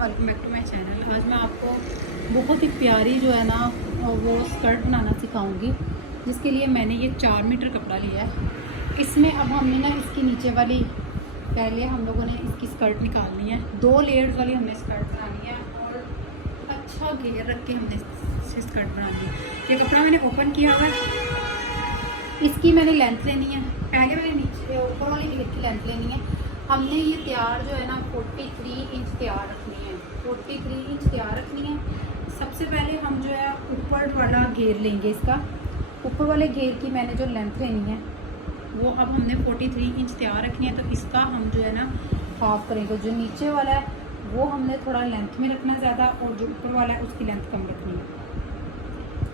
Welcome back to my channel. आज मैं आपको बहुत ही प्यारी जो है ना वो स्कर्ट बनाना सिखाऊंगी, जिसके लिए मैंने ये 4 मीटर कपड़ा लिया है। इसमें अब हमने ना इसकी नीचे वाली पहले हम लोगों ने इसकी स्कर्ट निकालनी है। 2 लेयर्स वाली हमने स्कर्ट बनानी है और अच्छा घेर रख के हमने स्कर्ट बनानी है। ये कपड़ा मैंने ओपन किया हुआ है। इसकी मैंने लेंथ लेनी है, पहले मैंने नीचे ऊपर वाली घेर की लेंथ लेनी है। हमने ये तैयार जो है ना 43 इंच तैयार रखनी है, 43 इंच तैयार रखनी है। सबसे पहले हम जो है ऊपर वाला घेर लेंगे। इसका ऊपर वाले घेर की मैंने जो लेंथ लेनी है वो अब हमने 43 इंच तैयार रखनी है। तो इसका हम जो है ना हाफ करेंगे। जो नीचे वाला है वो हमने थोड़ा लेंथ में रखना ज़्यादा, और जो ऊपर वाला है उसकी लेंथ कम रखनी है।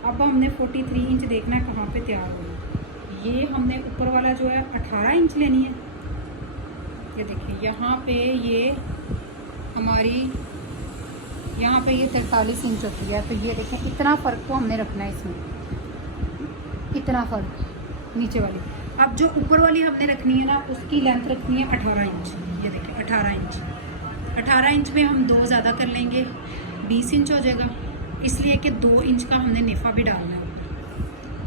अब हमने 43 इंच देखना है कहाँ पे तैयार होगी। ये हमने ऊपर वाला जो है 18 इंच लेनी है। ये देखिए यहाँ पे ये हमारी यहाँ पे ये 43 इंच होती है। तो ये देखें इतना फ़र्क तो हमने रखना है इसमें, इतना फ़र्क नीचे वाली। अब जो ऊपर वाली हमने रखनी है ना उसकी लेंथ रखनी है 18 इंच। ये देखें 18 इंच, 18 इंच में हम 2 ज़्यादा कर लेंगे, 20 इंच हो जाएगा। इसलिए कि 2 इंच का हमने नेफ़ा भी डालना है,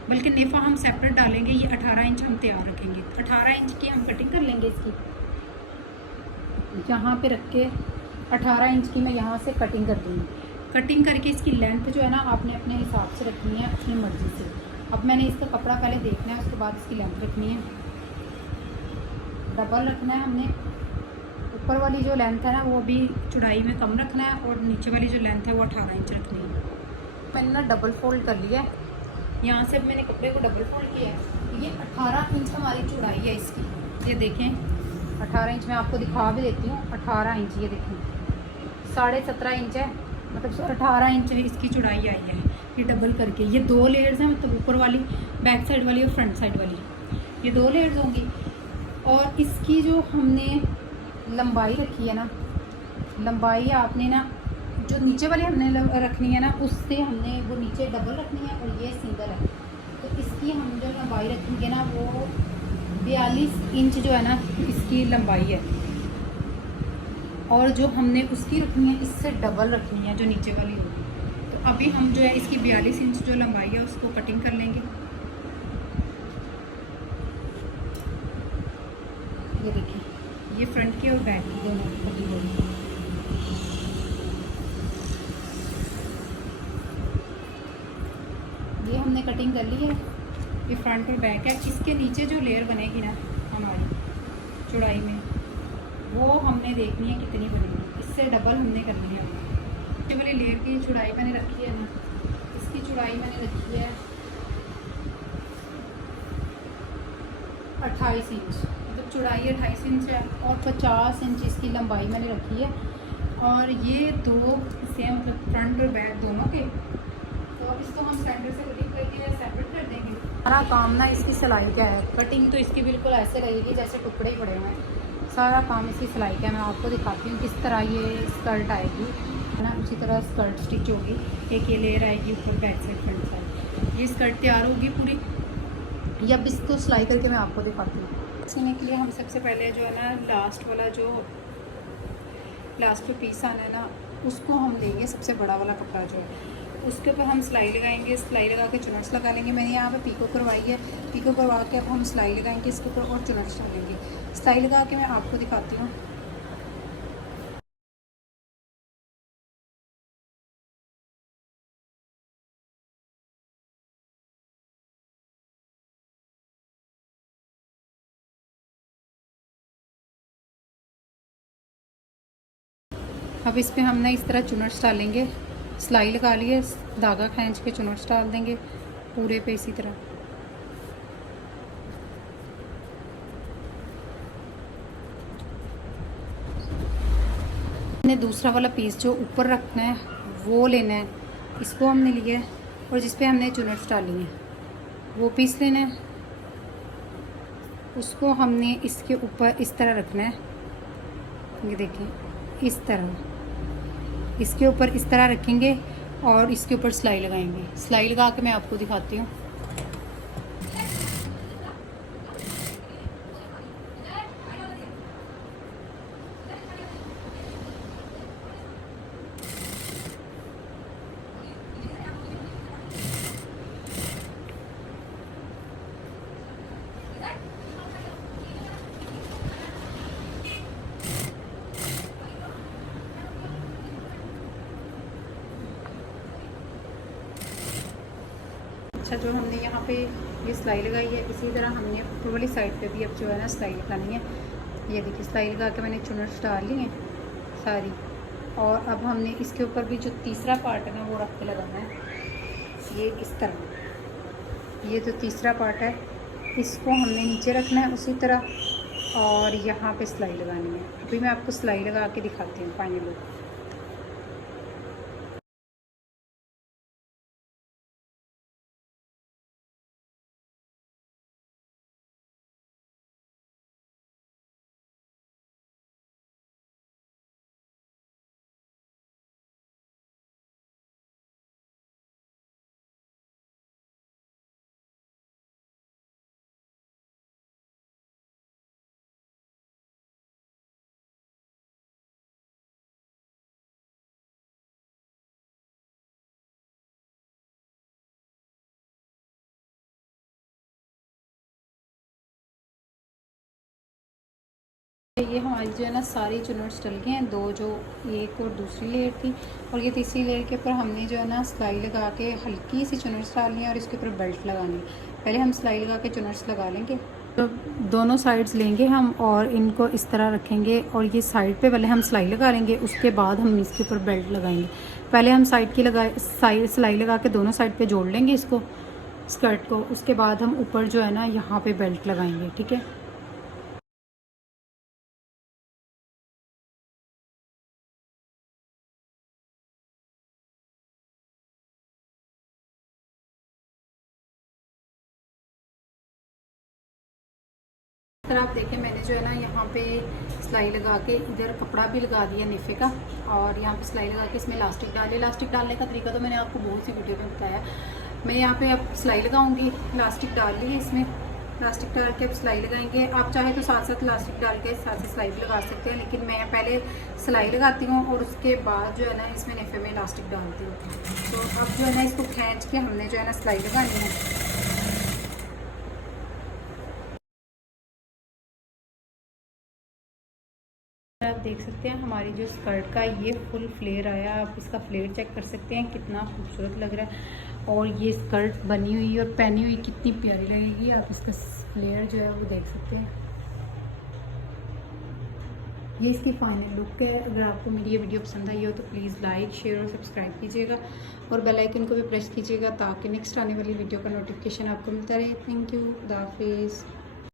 बल्कि नेफ़ा हम सेपरेट डालेंगे। ये 18 इंच हम तैयार रखेंगे। 18 इंच की हम कटिंग कर लेंगे इसकी। यहाँ पे रख के 18 इंच की मैं यहाँ से कटिंग कर दूँगी। कटिंग करके इसकी लेंथ जो है ना आपने अपने हिसाब से रखनी है, अपनी मर्ज़ी से। अब मैंने इसका कपड़ा पहले देखना है, उसके बाद इसकी लेंथ रखनी है। डबल रखना है हमने। ऊपर वाली जो लेंथ है ना वो भी चौड़ाई में कम रखना है, और नीचे वाली जो लेंथ है वो 18 इंच रखनी है। मैंने ना डबल फोल्ड कर लिया है। यहाँ से मैंने कपड़े को डबल फोल्ड किया है। ये 18 इंच हमारी चौड़ाई है इसकी। ये देखें 18 इंच मैं आपको दिखा भी देती हूँ। 18 इंच ये देखें 17.5 इंच है, मतलब 18 इंच इसकी चौड़ाई आई है। ये डबल करके ये 2 लेयर्स हैं, मतलब ऊपर वाली बैक साइड वाली और फ्रंट साइड वाली, ये 2 लेयर्स होंगी। और इसकी जो हमने लंबाई रखी है ना, लंबाई आपने ना जो नीचे वाली हमने रखनी है ना उससे हमने वो नीचे डबल रखनी है, और ये सिंगल है। तो इसकी हम जो लंबाई रखेंगे ना वो 42 इंच जो है ना इसकी लंबाई है, और जो हमने उसकी रखनी है इससे डबल रखनी है जो नीचे वाली होगी। तो अभी हम जो है इसकी 42 इंच जो लंबाई है उसको कटिंग कर लेंगे। ये देखिए ये फ्रंट की और बैक की दोनों कटिंग होगी। ये हमने कटिंग कर ली है। ये फ्रंट और बैक है। इसके नीचे जो लेयर बनेगी ना हमारी चौड़ाई में वो हमने देखनी है कितनी बनेगी, इससे डबल हमने करनी है। नीचे वाली लेयर की चौड़ाई मैंने रखी है ना, इसकी चौड़ाई मैंने रखी है 28 इंच, मतलब चौड़ाई 28 इंच है, और 50 इंच इसकी लंबाई मैंने रखी है। और ये 2 हिस्से मतलब फ्रंट और बैक दोनों के। तो अब इसको हम सेंटर से कटिंग करके सेपरेट कर देंगे। सारा काम ना इसकी सिलाई का है। कटिंग तो इसकी बिल्कुल ऐसे रहेगी जैसे टुकड़े ही पड़े हुए हैं। सारा काम इसकी सिलाई का है। मैं आपको दिखाती हूँ किस तरह ये स्कर्ट आएगी है ना। उसी तरह स्कर्ट स्टिच होगी। एक ये लेयर आएगी ऊपर बैक साइड फ्रंट साइड। ये स्कर्ट तैयार होगी पूरी। या अब इसको सिलाई करके मैं आपको दिखाती हूँ। सीने के लिए हम सबसे पहले जो है ना लास्ट वाला जो लास्ट पे पीस आना है ना उसको हम लेंगे। सबसे बड़ा वाला कपड़ा जो है उसके ऊपर हम सिलाई लगाएंगे। सिलाई लगा के चुनट्स लगा लेंगे। मैंने यहाँ पे पीको करवाई है। पीको करवा के अब हम सिलाई लगाएंगे इसके ऊपर और चुनट्स डालेंगे। सिलाई लगा के मैं आपको दिखाती हूँ। अब इस पर हम ना इस तरह चुनट्स डालेंगे। सिलाई लगा लिए, धागा खींच के चुनट्स डाल देंगे पूरे पे इसी तरह। हमने दूसरा वाला पीस जो ऊपर रखना है वो लेना है। इसको हमने लिया है, और जिस पे हमने चुनट्स डाली हैं वो पीस लेना है। उसको हमने इसके ऊपर इस तरह रखना है। ये देखिए इस तरह, इसके ऊपर इस तरह रखेंगे और इसके ऊपर सिलाई लगाएंगे। सिलाई लगा के मैं आपको दिखाती हूँ। अच्छा, जो हमने यहाँ पे ये सिलाई लगाई है, इसी तरह हमने ऊपर वाली साइड पे भी अब जो है ना सिलाई लगानी है। ये देखिए सिलाई लगा के मैंने चुनर्स डाल ली हैं सारी, और अब हमने इसके ऊपर भी जो तीसरा पार्ट है ना वो रख के लगाना है, ये इस तरह। ये जो तीसरा पार्ट है इसको हमने नीचे रखना है उसी तरह, और यहाँ पे सिलाई लगानी है। अभी मैं आपको सिलाई लगा के दिखाती हूँ फाइनल लुक। ये हमारी जो है ना सारी चुनर्स डल गए हैं, दो जो एक और दूसरी लेयर थी, और ये तीसरी लेयर के ऊपर हमने जो है ना सिलाई लगा के हल्की सी चुनर्स डालनी है और इसके ऊपर बेल्ट लगानी है। पहले हम सिलाई लगा के चुनर्स लगा लेंगे, तो दोनों साइड्स लेंगे हम और इनको इस तरह रखेंगे, और ये साइड पे पहले हम सिलाई लगा लेंगे, उसके बाद हम इसके ऊपर बेल्ट लगाएंगे। पहले हम साइड की सिलाई लगा के दोनों साइड पे जोड़ लेंगे इसको, स्कर्ट को, उसके बाद हम ऊपर जो है ना यहाँ पे बेल्ट लगाएंगे। ठीक है, तरह आप देखें मैंने जो है ना यहाँ पे सिलाई लगा के इधर कपड़ा भी लगा दिया नेफे का, और यहाँ पे सिलाई लगा के इसमें इलास्टिक डाले। इलास्टिक डालने का तरीका तो मैंने आपको बहुत सी वीडियो में बताया। मैं यहाँ पे अब सिलाई लगाऊंगी, इलास्टिक डाल ली है इसमें, इलास्टिक डाल के अब सिलाई लगाएंगे। आप चाहे तो साथ साथ इलास्टिक डाल के साथ साथ सिलाई भी लगा सकते हैं, लेकिन मैं पहले सिलाई लगाती हूँ और उसके बाद जो है ना इसमें नेफे में इलास्टिक डालती हूँ। तो अब जो है ना इसको खींच के हमने जो है ना सिलाई लगानी है। आप देख सकते हैं हमारी जो स्कर्ट का ये फुल फ्लेयर आया, आप इसका फ्लेयर चेक कर सकते हैं कितना खूबसूरत लग रहा है, और ये स्कर्ट बनी हुई और पहनी हुई कितनी प्यारी लगेगी। आप इसका फ्लेयर जो है वो देख सकते हैं। ये इसकी फाइनल लुक है। अगर आपको मेरी ये वीडियो पसंद आई हो तो प्लीज़ लाइक, शेयर और सब्सक्राइब कीजिएगा, और बेल आइकन को भी प्रेस कीजिएगा ताकि नेक्स्ट आने वाली वीडियो का नोटिफिकेशन आपको मिलता रहे। थैंक यू, खुदा हाफिज़।